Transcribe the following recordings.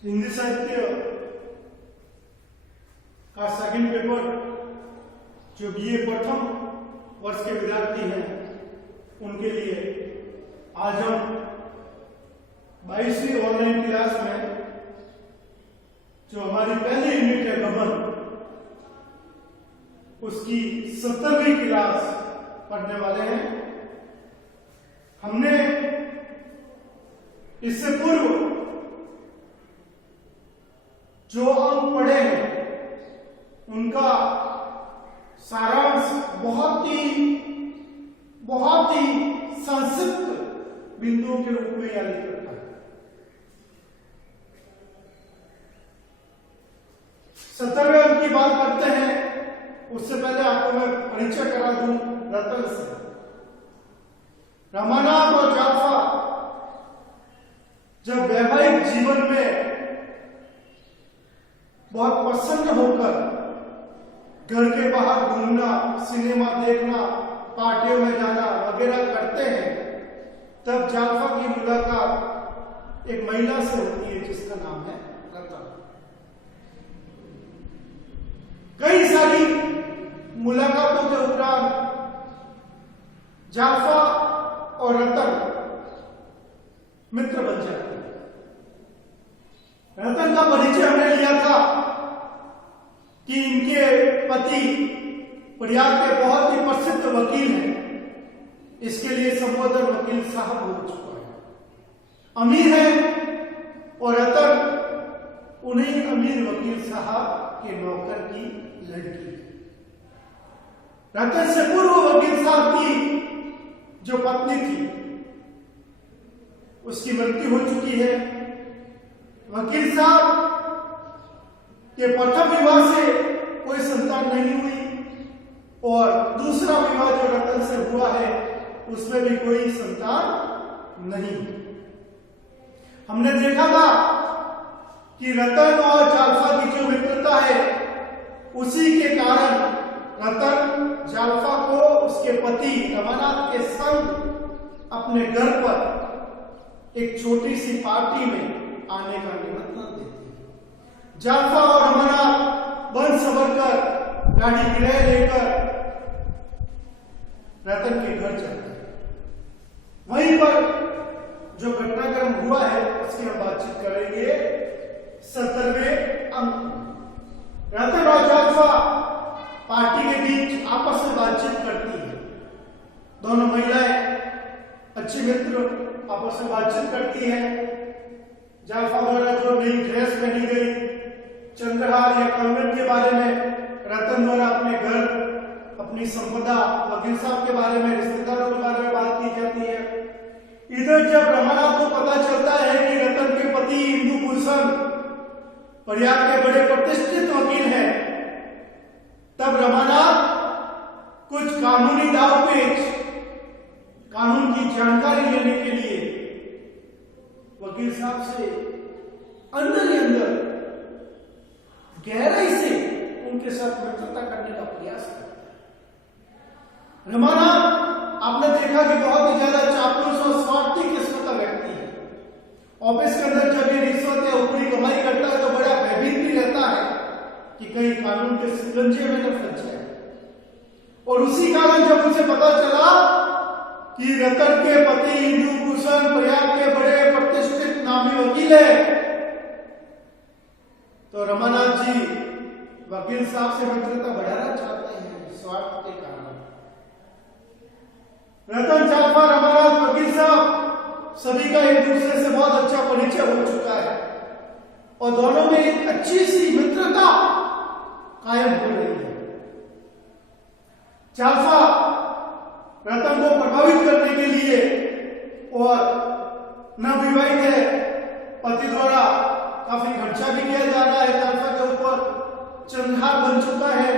हिंदी साहित्य का second paper जो बीए प्रथम वर्ष के विद्यार्थी हैं उनके लिए आज हम 22वीं ऑनलाइन क्लास में जो हमारी पहली यूनिट है गबन, उसकी 70वीं क्लास पढ़ने वाले हैं। हमने इससे पूर्व जो अंक पढ़े हैं उनका सारांश बहुत ही संक्षिप्त बिंदुओं के रूप में याद करता है। 70वें अंक की बात करते हैं, उससे पहले आपको मैं परिचय करा दूं रतन से। रमानाथ और जाफा जब वैवाहिक जीवन में बहुत प्रसन्न होकर घर के बाहर घूमना, सिनेमा देखना, पार्टियों में जाना वगैरह करते हैं, तब जाफा की मुलाकात एक महिला से होती है जिसका नाम है रतन। कई सारी मुलाकातों के उपरांत जाफा और रतन मित्र बन जाते हैं। रतन का परिचय हमने लिया था कि इनके पति प्रयाग के बहुत ही प्रसिद्ध वकील हैं। इसके लिए संबोधन वकील साहब हो चुका है, अमीर है, और रतन उन्हीं अमीर वकील साहब के नौकर की लड़की। रतन से पूर्व वकील साहब की जो पत्नी थी उसकी मृत्यु हो चुकी है। वकील साहब के प्रथम विवाह से कोई संतान नहीं हुई और दूसरा विवाह जो रतन से हुआ है उसमें भी कोई संतान नहीं। हमने देखा था कि रतन और जाल्फा की जो मित्रता है उसी के कारण रतन जाल्फा को उसके पति रमानाथ के संग अपने घर पर एक छोटी सी पार्टी में आने का निमंत्रण देती है। जाल्फा और रमानाथ बन सवर कर गाड़ी किराए लेकर रतन के घर जाते हैं। वहीं पर जो घटनाक्रम हुआ है उसकी हम बातचीत करेंगे 70वें अंक। रतन और जाल्फा पार्टी के बीच आपस में बातचीत करती है। दोनों महिलाएं अच्छी मित्र आपस में बातचीत करती है। जाल्फा द्वारा जो नई ड्रेस पहनी गई, चंद्रहार या कंगन के बारे में, रतन द्वारा अपने घर, अपनी संपदा, वकील साहब के बारे में, रिश्तेदारों के बारे में बात की जाती है। इधर जब रमानाथ को पता चलता है कि रतन के पति इंदु भूषण प्रयाग के बड़े प्रतिष्ठित वकील हैं, तब रमानाथ कुछ कानूनी दावपेच, कानून की जानकारी लेने के लिए वकील साहब से अंदर ही अंदर गहराई से उनके साथ मित्रता करने का प्रयास करता है। रमानाथ आपने देखा कि बहुत ही ज्यादा चापलूस और स्वार्थी किस्म का व्यक्ति है। ऑफिस के अंदर जब ये रिश्वत या ऊपरी कमाई करता है तो बड़ा भयभीत भी रहता है कि कहीं कानून के शिकंजे में न फंस जाए। और उसी कारण जब उसे पता चला कि रतन के पति इंदु भूषण प्रयाग के बड़े प्रतिष्ठित नामी वकील है, तो रमानाथ जी वकील साहब से मित्रता बढ़ाना चाहते हैं स्वार्थ के कारण। रतन, जाल्फा, रमानाथ, वकील साहब सभी का एक दूसरे से बहुत अच्छा परिचय हो चुका है और दोनों में एक अच्छी सी मित्रता कायम हो रही है। जाल्फा रतन को प्रभावित करने के लिए और नवविवाहित है, पति द्वारा काफी खर्चा भी किया जा रहा है जाल्फा के ऊपर, चंद्रहार बन चुका है,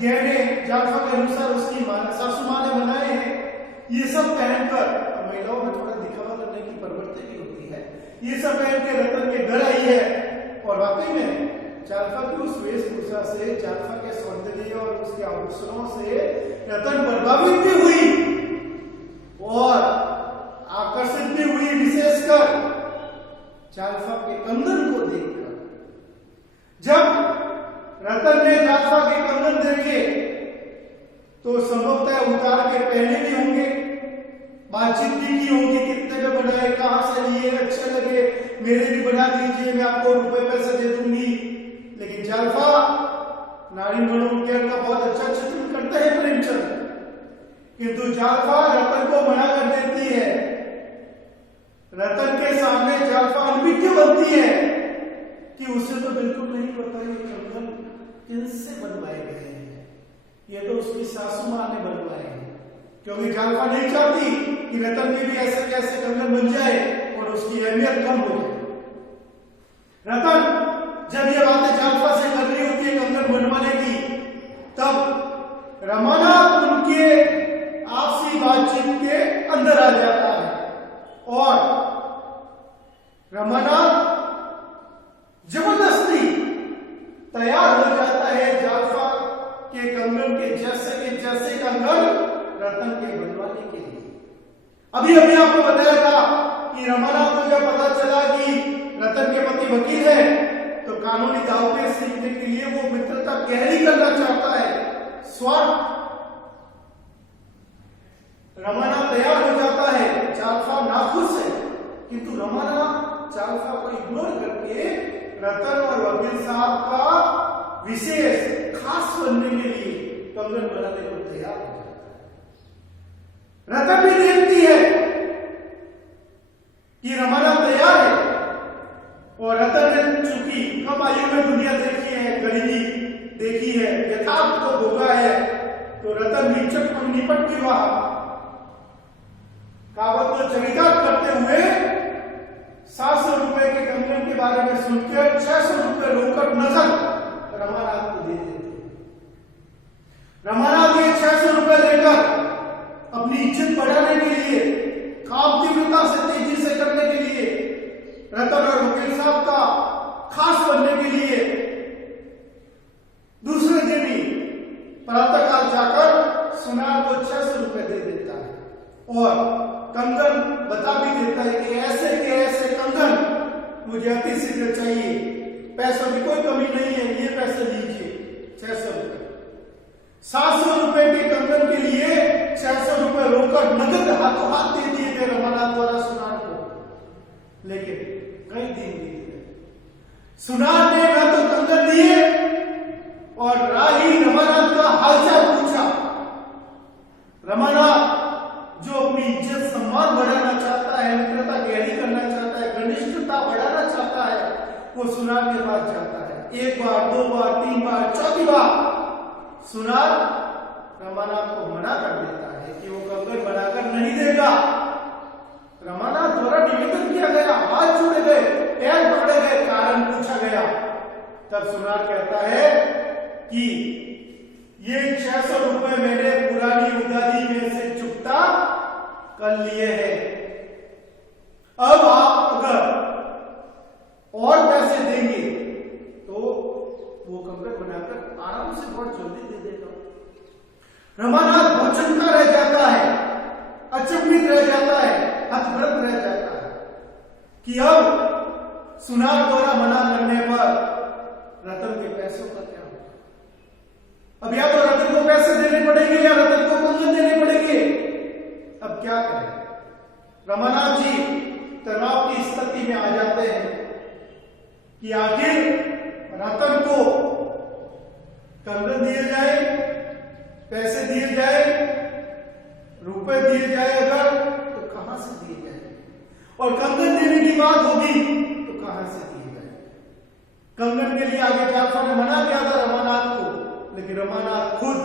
गहने जाल्फा के अनुसार उसकी सासू मां ने बनाए हैं, ये सब पहनकर, महिलाओं में थोड़ा दिखावा करने की प्रवृत्ति भी होती है, ये सब पहन के रतन के घर आई है। और वाकई में जाल्फा की उस वेशभूषा से, जाल्फा के सौंदर्य और उसके आभूषणों से रतन प्रभावित भी हुई और आकर्षित भी हुई, विशेषकर जाल्फा के कंगन को देखकर। बातचीत भी की होगी, कितने में बनाए, कहां से लिए, अच्छे लगे, मेरे भी बना दीजिए, मैं आपको रुपए पैसे दे दूंगी। लेकिन जालफा नारी मनोविज्ञान का बहुत अच्छा चित्रण करते हैं प्रेमचंद, किंतु जालफा रतन को मना कर देती है। रतन के सामने जालफा अनभिज्ञ बनती है कि उसे तो बिल्कुल नहीं पता ये कंगन किससे बनवाए गए हैं, ये तो उसकी सासू मां ने बनवाए हैं। क्योंकि जालफा नहीं चाहती कि रतन में भी ऐसे कैसे कंगन बन जाए और उसकी अहमियत कम हो जाए। रतन जब ये बातें जालफा से कर रही होती है कंगन बनवाने की, तब रमानाथ उनके आपसी बातचीत के अंदर आ जाता है और रमानाथ जबरदस्ती तैयार हो जाता है जालफा के कंगन के जैसे कंगन रतन के बनवाने के लिए। अभी आपको बताया था कि रमानाथ को जब पता चला कि रतन के पति वकील है, तो कानूनी दाव सीखने के लिए वो मित्रता गहरी करना चाहता है। स्वार्थ रमानाथ तैयार हो जाता है, जालफा नाखुश है, किंतु रमानाथ जालफा को इग्नोर करके रतन और वकील साहब का विशेष खास बनने के लिए कंगन बनाने को तैयार हो जाता है। रतन भी देखती है कि रमानाथ तैयार है और रतन ने चूंकि कम आयु में दुनिया देखी है, गरीबी देखी है, यथार्थ को भोगा है, तो रतन निपट भी वहां कावत को चरितार्थ करते हुए 700 रुपए के कंगन के बारे में सुनकर 600 रुपए रोकड़ नकद रमानाथ को दे देते। रमानाथ ये 600 रुपए लेकर अपनी इज्जत बढ़ाने के लिए, काम तीव्रता से तेजी से करने के लिए, रतन और वकील साहब का खास बनने के लिए दूसरे दिन ही प्रातःकाल जाकर सुनार को 600 रुपए दे देता है और कंगन बता भी देता है कि ऐसे के ऐसे कंगन मुझे अति शीघ्र चाहिए, पैसों की कोई कमी नहीं है, ये पैसे लीजिए 600 रुपए। 700 रुपए के कंगन के लिए 600 रुपए रोकड़ नगद हाथों हाथ दे दिए थे रमानाथ द्वारा सुनार को। लेकिन कई दिन बीत गए, सुनार ने न तो कंगन दिए और राही रमानाथ का हालचाल पूछा। रमानाथ जो अपनी इज्जत सम्मान बढ़ाना चाहता है, मित्रता गहरी करना चाहता है, घनिष्ठता बढ़ाना चाहता है, वो सुनार के पास जाता है। 1 बार 2 बार 3 बार 4थी बार सुनार रमानाथ को मना कर देता है कि वो कंगन बनाकर नहीं देगा। रमानाथ द्वारा निवेदन किया गया, हाथ जोड़े गए, पैर पकड़े गए, कारण पूछा गया। तब सुनार कहता है कि ये 600 रुपए मैंने पुरानी उधारी में से चुकता कर लिए हैं, अब आप अगर और पैसे देंगे तो वो कंगन बनाकर आराम से बहुत जल्दी दे देगा। रमानाथ भौचक्का रह जाता है, अचंभित रह जाता है, हतप्रभ रह जाता है कि अब सुनार द्वारा मना करने पर रतन के पैसों का क्या होगा। अब या तो रतन को पैसे देने पड़ेंगे या रतन को कंगन देने पड़ेंगे। अब क्या करें। रमानाथ जी तनाव की स्थिति में आ जाते हैं कि आखिर रतन को कंगन दिए जाए, पैसे दिए जाए, रुपए दिए जाए अगर, तो कहां से दिए जाए, और कंगन देने की बात होगी तो कहां से दिए जाए। कंगन के लिए आगे जालफा ने मना किया था रमानाथ को, लेकिन रमानाथ खुद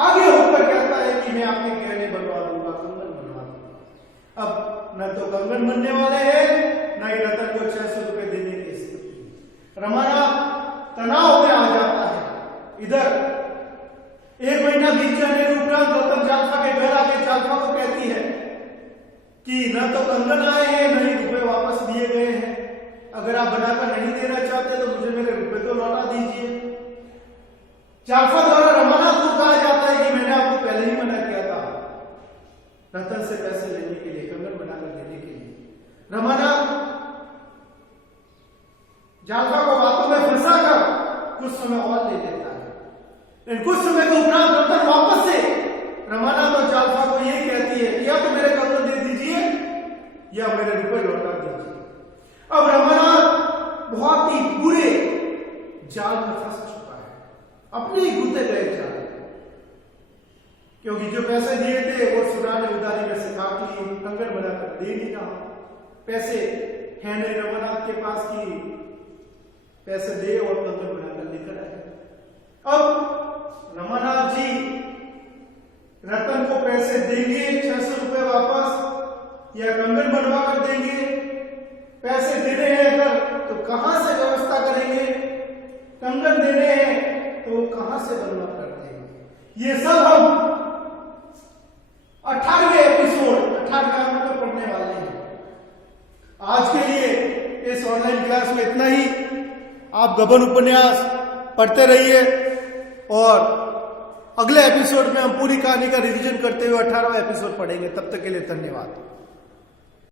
आगे होकर कहता है कि मैं आपके गहने बनवा दूंगा, कंगन बनवा दूंगा। अब न तो कंगन बनने वाले हैं, न ही रतन को 600 रुपए देने की स्थिति। रमानाथ तनाव में आ जाता है। इधर 1 महीना बीत जाने के उपरांत रतन जालफा के घर आके जालफा को कहती है कि न तो कंगन आए हैं, न ही रुपए वापस दिए गए हैं। अगर आप बनाकर नहीं देना चाहते तो मुझे मेरे रुपए तो लौटा दीजिए। जालफा द्वारा रमानाथ को कहा जाता है कि मैंने आपको पहले ही मना किया था रतन से पैसे लेने के लिए, कंगन बनाकर देने के लिए। रमानाथ जालफा को बातों में फंसाकर कुछ समय और ले लेता है, लेकिन कुछ समय के उपरांत रतन वापस से रमानाथ और जालफा को यही कहती है कि या तो मेरे कंगन थे वो सुना ने उधारी में से काट लिए, कंगन बनाकर दे नहीं रहा, पैसे है नहीं रमनाथ के पास की पैसे दे और कंगन बनाकर लेकर आए। अब रमनाथ जी रतन को पैसे देंगे 600 रुपए वापस या कंगन बनवा कर देंगे? पैसे देने हैं अगर तो कहां से व्यवस्था करेंगे, कंगन देने हैं तो कहां से बनवा कर देंगे? ये सब हम 18वें एपिसोड 18वें अंक में पढ़ने वाले हैं। आज के लिए इस ऑनलाइन क्लास में इतना ही। आप गबन उपन्यास पढ़ते रहिए और अगले एपिसोड में हम पूरी कहानी का रिवीजन करते हुए 18वां एपिसोड पढ़ेंगे। तब तक के लिए धन्यवाद।